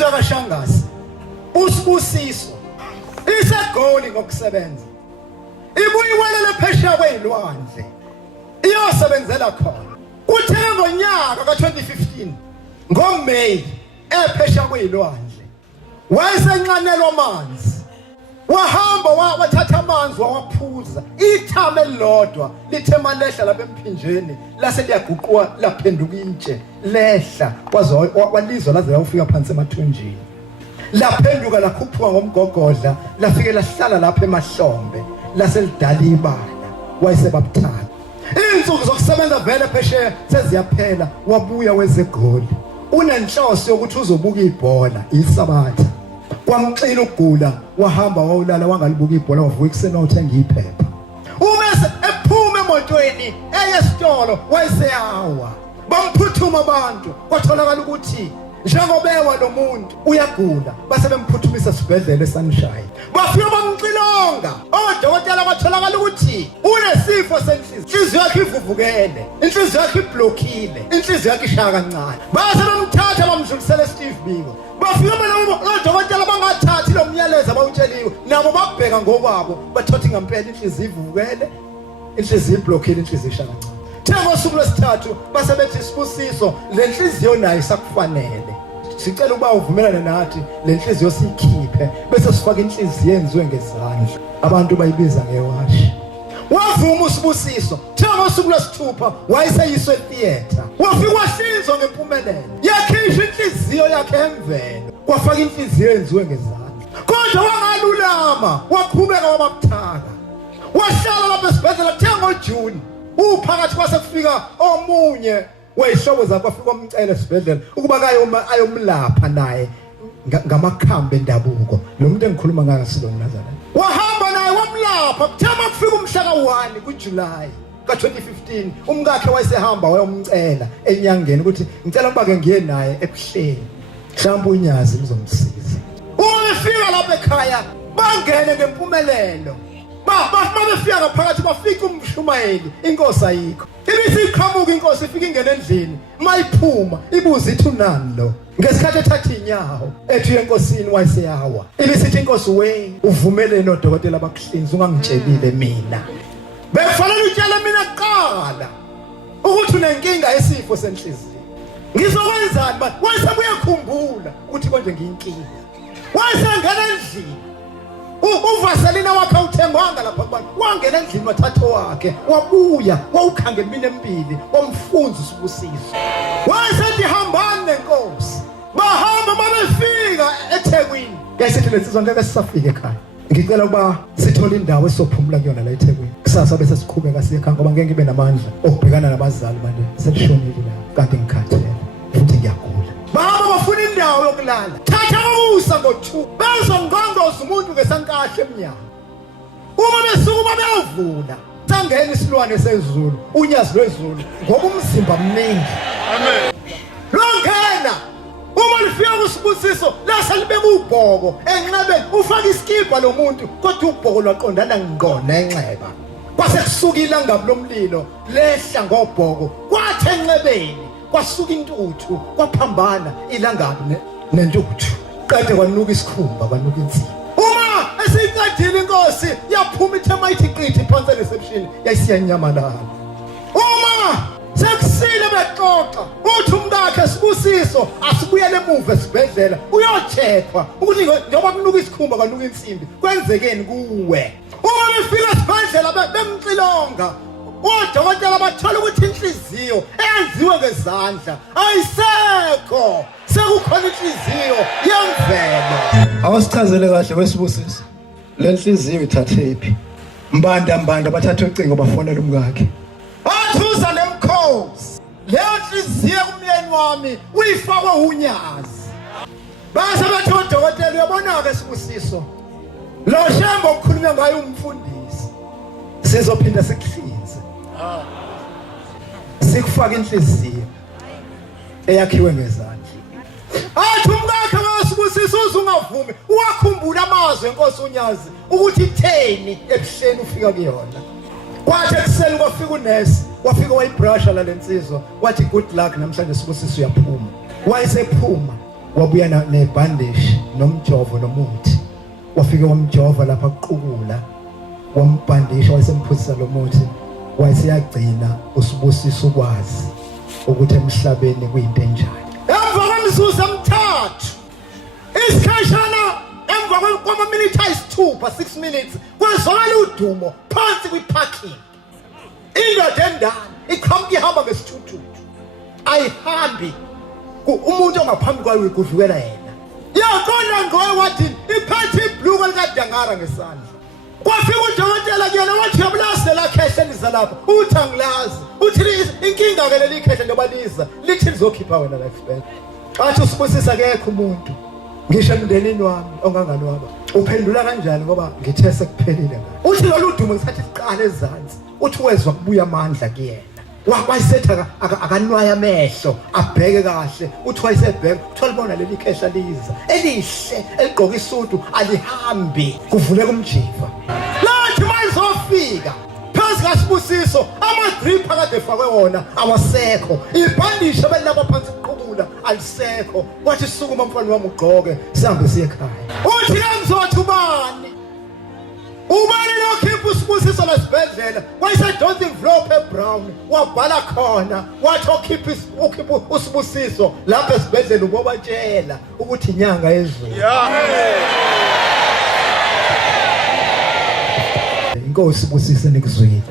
insizwa kaShangasi usibusiso isegoli ngokusebenza ibuye iwelele phesheya kwezilwandle iyosebenzela khona uthe ngonyaka ka2015 ngoMeyi ephesheya kwezilwandle wayesenqanelwa amanzi wahamba wathatha amanzi wawaphuza ithame elilodwa lithe malehla lapha emphinjeni lase liyaguqwa laphenduka intshe lehla walizwa laze layofika phansi emathunjini laphenduka lakhuphuka ngomgogodla lafike lahlala lapha emahlombe lase lidala ibala wayesebabuthatha insuku zokusebenza vele phesheya seziyaphela wabuya wezegoli unenhloso yokuthi uzobuka ibhola isabatha kwamxina ukugula wahamba wawulala wangalibuka ibhola wavuka ekuseni uthenga iphepha umase ephuma emotweni eyesitolo wayeseyawa bamphuthuma abantu kwatholakala ukuthi njengobewa lo muntu uyagula base bemphuthumisa esibhedlela eSunshine bafika bamxilonga odokotela batholakala ukuthi unesifo senhliziyo yakhe ivuvukele inhliziyo yakhe iblockile inhliziyo yakhe ishaya kancane base bamthatha bamdlulisela eSteve Biko bafika odokotela bangathathi lo myalezo abawutsheliwe nabo babheka ngokwabo bathothi ngempela inhliziyo ivuvukele inhliziyo iblockile inhliziyo ishaya kancane ngosuku lwesithathu basebethi Sibusiso lenhliziyo nayo isakufanele sicela ukuba uvumelane nathi lenhliziyo siyikhiphe bese sifaka inhliziyo enziwe ngezandla abantu bayibiza ngewashi wavuma uSibusiso ngosuku lwesithupha wayeseyiswe theater wafika wahlinzwa ngempumelelo yakhishwa inhliziyo yakhe emvelo kwafaka inhliziyo enziwe ngezandla kodwa wangalulama waqhubeka wababuthaka wahlala lapha esibhedlela ngoJuni uphakathi kwasekufika omunye weyihlobo zakhe wafika umcela esibhedlela ukuba ayomlapha naye ngamakhambi endabuko lo muntu engikhuluma ngayo silo Nazareth wahamba naye wamlapha kuthema kufika umhla ka1 kuJuly ka2015 umkakhe wayesehamba wayomcela enyangeni ukuthi ngicela ukuba ke ngiye naye ebuhleni mhlawumbe unyazi lizomsiza ufika lapha ekhaya bangene ngempumelelo bafika phakathi bafika umshumayeli inkosi ayikho ibisi iqhamuka inkosi ifika ingene endlini mayiphuma ibuza ithi unani lo ngesikhathi ethatha inyawo ethi enkosini wayeseyawa ibisithi inkosi we uvumele nodokotela bakuhlinza ungangitshelile mina bekufanele utshele mina kuqala ukuthi unenkinga yesifo senhliziyo ngizokwenzani manje wayesebuye ukukhumbula ukuthi konje ngiyinkinga wayesengena endlini uvaselina wakhe uthengwanga lapha kubantu wangena endlini wathatha wakhe wabuya wawukhangela mina empili wamfunza uSibusiso wayesethi hambani nenkosi bahamba babefika eThekwini yasithi lesizwe ngeke sisafike ekhaya ngicela ukuba sithole indawo esophumula kuyona la eThekwini kusasa bese siqhubeka siye ekhaya ngoba ngeke ngibe namandla okubhekana nabazali manje selishonile la kade ngikhathele futhi ngiyagula baba bafuna indawo yokulala thatha ukusa ngo2 bezongqongoza umuntu ngesankahle eminyaka uma besuka beyavula sangena isilwane sezulu unyazi lwezulu ngoba umzimba mningi amen longena uma lifika kuSibusiso lase libeka ubhoko enxebeni ufaka iskipa lo muntu kodwa ubhoko lwaqondana ngqo nenxeba kwase kusukile ngabu lomlilo lehla ngobhoko kwathi enxebeni kwasuka intuthu kwaphambana ilangabi nentuthu kade kwanuka isikhumba kwanuka insini uma esincedile inkosi yaphuma ithema ithi qithi phansi reception yayisiyanyamalala uma sekusile bexoxa uthi umkakhe Sibusiso asibuyele emuva esibhedlela uyocheckwa ukuthi njengoba kunuka isikhumba kwanuka insimbi kwenzekeni kuwe uma befika esibhedlela bemxilonga odokotela bathola ukuthi inhliziyo eyenziwe ngezandla ayisekho sekukhona inhliziyo yemvelo awasichazele kahle weSibusiso le nhliziyo ithathephi mbanda bathatha ucingo bafonela umkakhe athuza lemkhosi le nhliziyo kumyeni wami uyifakwe unyazi base bathi odokotela uyabona ke Sibusiso lo shembo okukhulunywa ngayo umfundisi sizophinda sikuhlinze sikufaka inhliziyo eyakhiwe ngezandla athi umkakhe kaSibusiso uzungavumi wakhumbula amazwi enkosi unyazi ukuthi itheni ebuhleni ufika kuyona kwathi ekuseni kwafika unesi wafika wayibrusha la lensizwa wathi good luck namhlanje Sibusiso uyaphuma wayesephuma wabuya nebandage nomjovo nomuthi, wafike wamjova lapha kuqukula, wambandisha wasemphuzisa lo muthi, wayesiyagcina uSibusiso ukwazi ukuthi emhlabeni kuyinto enjani. Emva kwemizuzu emithathu isikhashana, emva kwama-minute ayisithupha 6 minutes, kwezwakala udumo phansi kwi-parking. Indoda endala iqhamuka ihamba ngesithuthuthi, ayihambi umuntu ongaphambi kwayo kudlukela yena. Yaqonda ngowe wathi iphethe ibhluku likadangara ngesandla. Kwafika udokotela kuyena wathi yabulase la khehle liza lapha. Uthi angilazi. Uthi inkinga ke leli khehle ndoba liza lithi lizokhipha wena la expense. Athi uSibusisa akekho umuntu ngisho emndenini wami ongangani waba. Uphendula kanjani ngoba ngithe sekuphelile ngani. Uthi lolu dumo ngisathi siqala ezansi. Uthi wezwa kubuya amandla kuyena. Wayisetha akanwaya amehlo abheke kahle. Uthi wayesebheka utholibona leli khehla liza elihle eligqoka isudu alihambi kuvuleka umjiva. Lathi mayizofika phansi kaSibusiso ama-drip akade efakwe wona awasekho, ibhandisha belilapha phansi kuqhubula alisekho. Wathi sukuma mfana wami ugqoke sihambe siye ekhaya. Uthi ngizothi ubani lokhipha uSibusiso lesibhedlela wayese-dot envelope ebrown wabhala khona wathi okhipha uSibusiso lapha esibhedlela ubobatshela ukuthi inyanga ezweni. Inkosi Sibusise nikuzwile.